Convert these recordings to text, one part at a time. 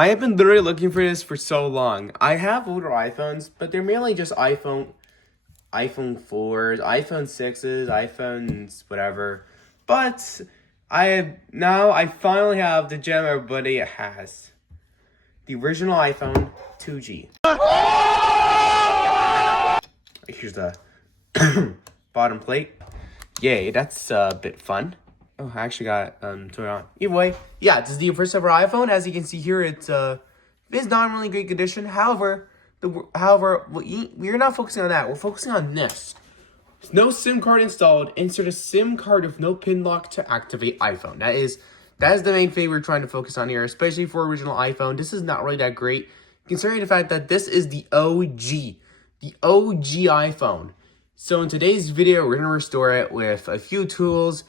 I have been literally looking for this for so long. I have older iPhones, but they're mainly just iPhone 4s, iPhone 6s, iPhones, whatever. But I finally have the gem everybody has. The original iPhone 2G. Here's the bottom plate. Yay, that's a bit fun. Oh, I actually got turned on. Either way, yeah, this is the first ever iPhone. As you can see here, it's not in really great condition. However, we're not focusing on that. We're focusing on this. There's no SIM card installed. Insert a SIM card with no pin lock to activate iPhone. That is the main thing we're trying to focus on here, especially for original iPhone. This is not really that great, considering the fact that this is the OG iPhone. So in today's video, we're gonna restore it with a few tools,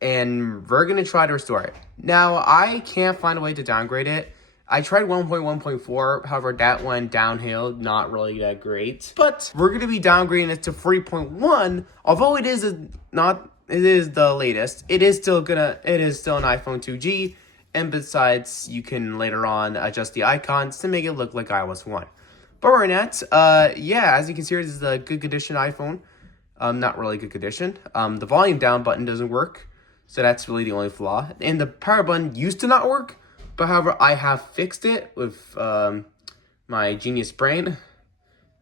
and we're gonna try to restore it. Now, I can't find a way to downgrade it. I tried 1.1.4, however, that went downhill, not really that great. But we're gonna be downgrading it to 3.1, although it is the latest. It is still an iPhone 2G, and besides, you can later on adjust the icons to make it look like iOS 1. But we're not. Yeah, as you can see, this is a good condition iPhone. Not really good condition. The volume down button doesn't work, so that's really the only flaw. And the power button used to not work, but however, I have fixed it with my genius brain,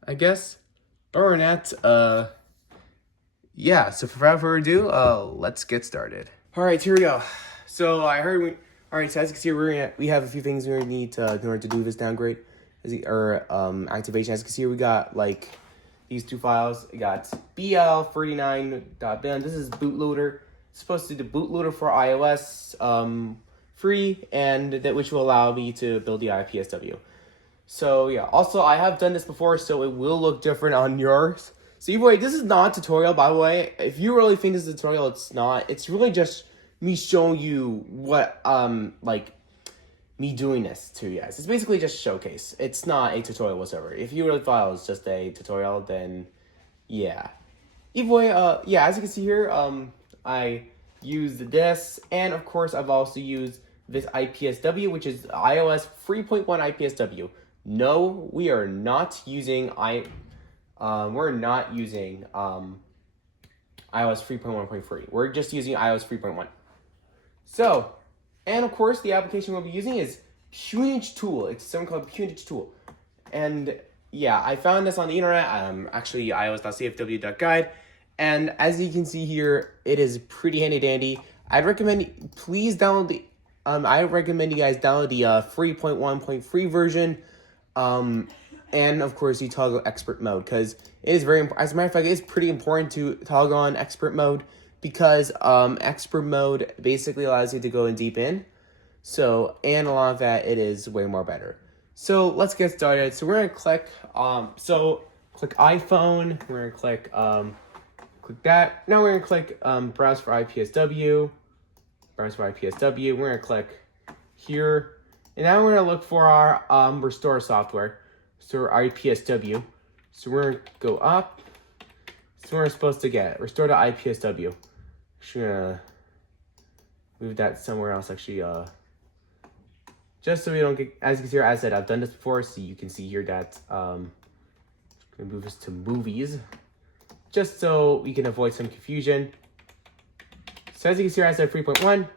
I guess. But we're not. Yeah. So without further ado, let's get started. All right, here we go. So I heard all right, so as you can see, we have a few things we need to in order to do this downgrade. Activation. As you can see, we got like these two files. We got bl39.bin. This is bootloader. It's supposed to be the bootloader for iOS, free, and which will allow me to build the IPSW. So yeah. Also, I have done this before, so it will look different on yours. So either way, this is not a tutorial, by the way. If you really think this is a tutorial, it's not. It's really just me showing you what me doing this to you guys. It's basically just a showcase. It's not a tutorial whatsoever. If you really thought it was just a tutorial, then yeah. Either way, yeah, as you can see here, I used this, and of course, I've also used this IPSW, which is iOS 3.1 IPSW. No, we are not using iOS 3.1.3. We're just using iOS 3.1. So, and of course, the application we'll be using is Punage Tool. It's something called Punage Tool. And yeah, I found this on the internet, actually ios.cfw.guide. And as you can see here, it is pretty handy dandy. I recommend you guys download the 3.1.3 version. And of course, you toggle expert mode, because it is as a matter of fact, it is pretty important to toggle on expert mode, because expert mode basically allows you to go in deep in. So, and along with that, it is way more better. So let's get started. So we're gonna click click iPhone. We're gonna click that. Now we're gonna click browse for IPSW. Browse for IPSW. We're gonna click here, and now we're gonna look for our restore software. So IPSW. So we're gonna go up. So we're supposed to get restore to IPSW. Actually, gonna move that somewhere else. Actually, just so we don't get, as you can see here, as I said, I've done this before, so you can see here that gonna move this to movies, just so we can avoid some confusion. So as you can see here, I said 3.1.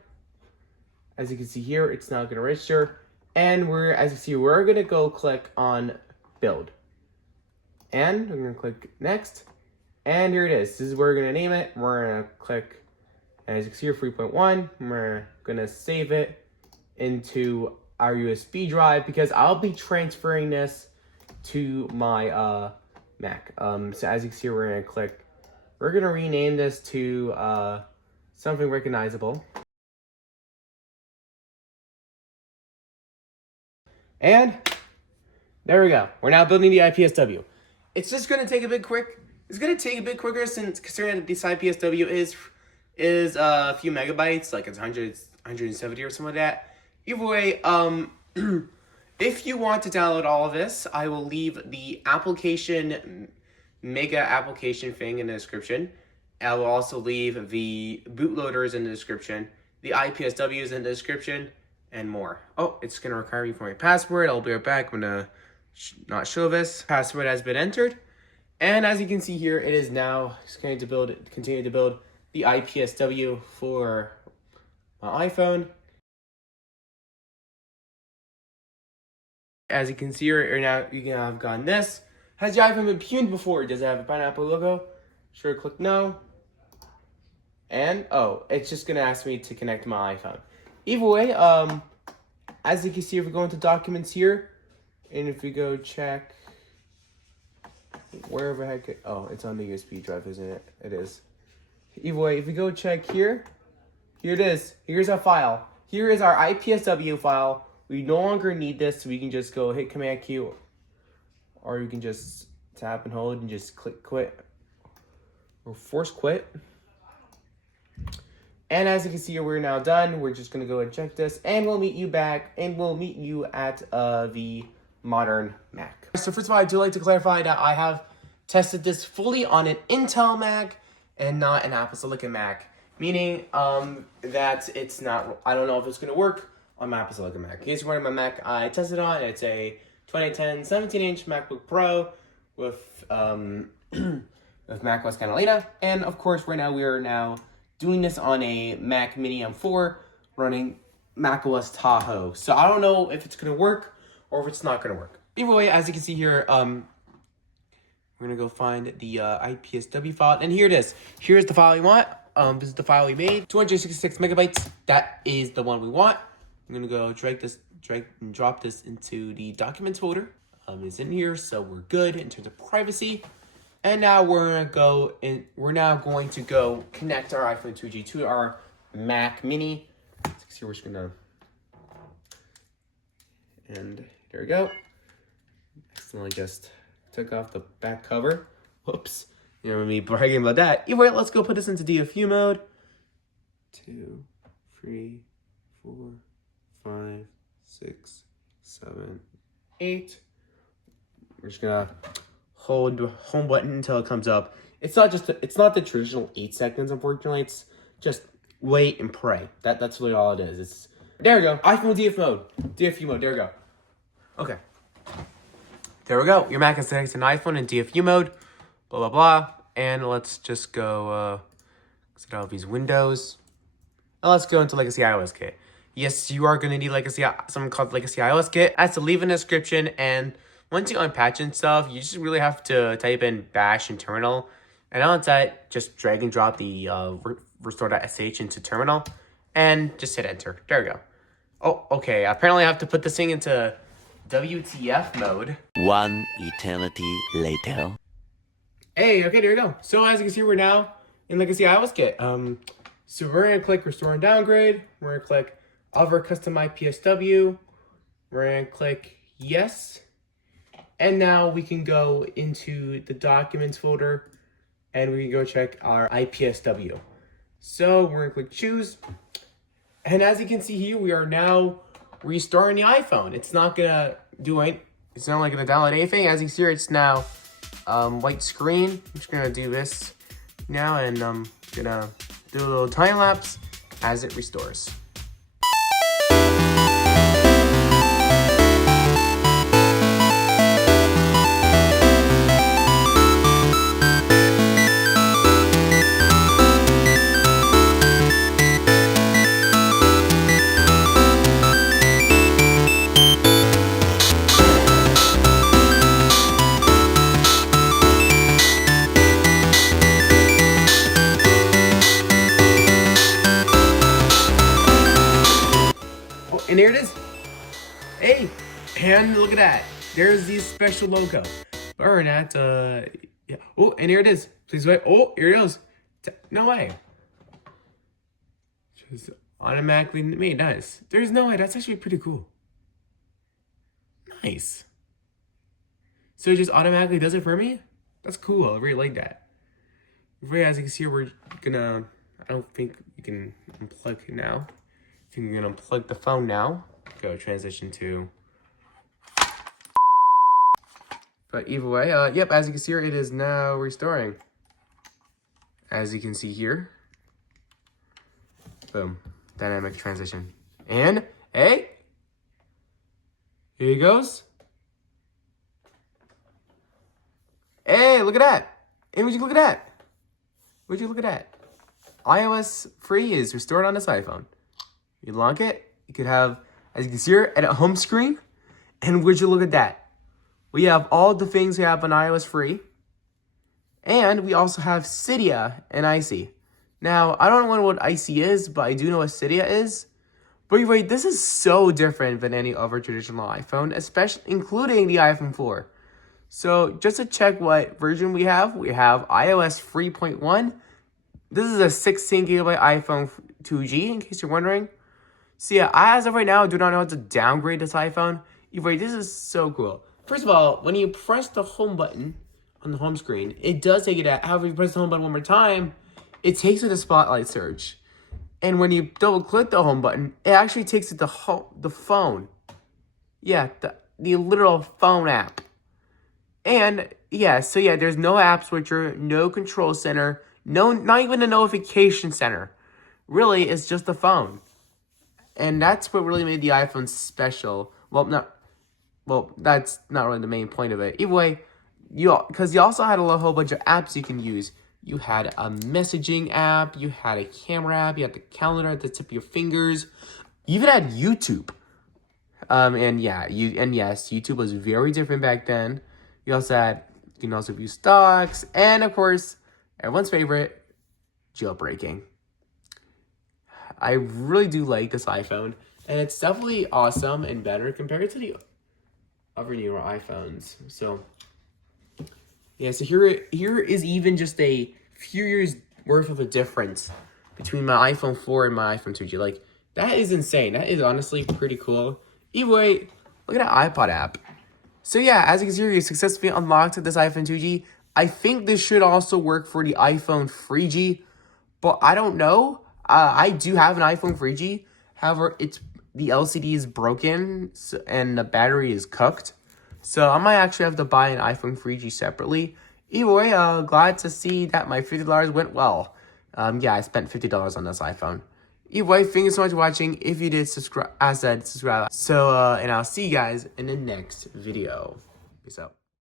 As you can see here, it's not gonna register, and as you see, we're gonna go click on build, and we're gonna click next, and here it is. This is where we're gonna name it. We're gonna click, as you can see here, 3.1. We're gonna save it into our USB drive, because I'll be transferring this to my Mac. So as you can see, we're gonna rename this to something recognizable. And there we go. We're now building the IPSW. It's just gonna take a bit quick. It's gonna take a bit quicker, since considering that this IPSW is a few megabytes, like it's 170 or something like that. Either way, if you want to download all of this, I will leave the mega application thing in the description. I will also leave the bootloaders in the description, the IPSWs in the description, and more. Oh, it's gonna require me for my password. I'll be right back. I'm gonna not show this. Password has been entered. And as you can see here, it is now going to continue to build the IPSW for my iPhone. As you can see here, now you can have gotten this. Has your iPhone been tuned before? Does it have a pineapple logo? Sure, click no. And, oh, it's just gonna ask me to connect my iPhone. Either way, as you can see, if we go into documents here, and if we go check wherever heck it, oh, it's on the USB drive, isn't it? It is. Either way, if we go check here, here it is. Here's our file. Here is our IPSW file. We no longer need this, so we can just go hit Command Q, or you can just tap and hold and just click quit, or force quit. And as you can see here, we're now done. We're just gonna go and check this, and we'll meet you back, and we'll meet you at the modern Mac. So first of all, I do like to clarify that I have tested this fully on an Intel Mac and not an Apple Silicon Mac, meaning that it's not, I don't know if it's gonna work on my Apple Silicon Mac. In case you're wondering, my Mac I tested on, it's a 2010 17-inch MacBook Pro with macOS Catalina, and of course right now we are now doing this on a Mac Mini M4 running macOS Tahoe. So I don't know if it's gonna work or if it's not gonna work. Either way, as you can see here, we're gonna go find the IPSW file, and here it is. Here's the file we want. This is the file we made, 266 megabytes. That is the one we want. I'm gonna go drag and drop this into the documents folder. It's in here, so we're good in terms of privacy. And now we're now going to go connect our iPhone 2G to our Mac Mini. So we're just gonna, and there we go. Accidentally just took off the back cover. Whoops. You know me bragging about that. Either way, let's go put this into DFU mode. 2, 3, 4, 5, 6, 7, 8. We're just gonna hold the home button until it comes up. It's not the traditional 8 seconds, unfortunately. It's just wait and pray. That's really all it is. There we go. iPhone DFU mode. There we go. Okay. There we go. Your Mac is connected to an iPhone in DFU mode. Blah blah blah. And let's just go exit out of these windows. And let's go into Legacy iOS Kit. Yes, you are gonna need something called Legacy iOS Kit. I have to leave in the description, and once you unpatch and stuff, you just really have to type in bash and terminal. And once that, just drag and drop the restore.sh into terminal and just hit enter. There we go. Oh, okay. Apparently I have to put this thing into WTF mode. One eternity later. Hey, okay, there we go. So as you can see, we're now in Legacy iOS Kit. So we're gonna click restore and downgrade. We're gonna click other custom IPSW. We're gonna click yes. And now we can go into the documents folder and we can go check our IPSW. So we're gonna click choose. And as you can see here, we are now restoring the iPhone. It's not gonna do it. It's not like gonna download anything. As you can see here, it's now white screen. I'm just gonna do this now, and I'm gonna do a little time lapse as it restores. And there it is. Hey, and look at that. There's the special logo. Or that, yeah. Oh, and here it is. Please wait. Oh, here it goes. No way. Just automatically made. Nice. There's no way. That's actually pretty cool. Nice. So it just automatically does it for me? That's cool. I really like that. As you can see, we're gonna, I don't think we can unplug it now. I think we're gonna unplug the phone now. Go transition to. But either way, yep, as you can see here, it is now restoring. As you can see here. Boom. Dynamic transition. And Hey, here he goes. Hey, look at that. Hey, would you look at that? Would you look at that? iOS free is restored on this iPhone. You lock it, you could have, as you can see here, at a home screen. And would you look at that? We have all the things we have on iOS free. And we also have Cydia and Icy. Now, I don't know what Icy is, but I do know what Cydia is. But wait, this is so different than any other traditional iPhone, especially including the iPhone 4. So just to check what version we have iOS 3.1. This is a 16 gigabyte iPhone 2G, in case you're wondering. So yeah, as of right now, I do not know how to downgrade this iPhone. Wait, this is so cool. First of all, when you press the home button on the home screen, it does take it out. However, if you press the home button one more time, it takes it to Spotlight Search. And when you double click the home button, it actually takes it to the phone. Yeah, the literal phone app. And yeah, so yeah, there's no app switcher, no control center, not even a notification center. Really, it's just the phone. And that's what really made the iPhone special. Well, that's not really the main point of it. Either way, because you also had a whole bunch of apps you can use. You had a messaging app, you had a camera app, you had the calendar at the tip of your fingers. You even had YouTube. Yes, YouTube was very different back then. You can also view stocks, and of course, everyone's favorite, jailbreaking. I really do like this iPhone, and it's definitely awesome and better compared to the other newer iPhones. So, yeah, so here is even just a few years worth of a difference between my iPhone 4 and my iPhone 2G. Like, that is insane. That is honestly pretty cool. Either way, look at that iPod app. So yeah, as you can see here, you successfully unlocked this iPhone 2G. I think this should also work for the iPhone 3G, but I don't know. I do have an iPhone 3G. However, the LCD is broken and the battery is cooked. So I might actually have to buy an iPhone 3G separately. Either way, glad to see that my $50 went well. Yeah, I spent $50 on this iPhone. Either way, thank you so much for watching. If you did, subscribe. So, and I'll see you guys in the next video. Peace out.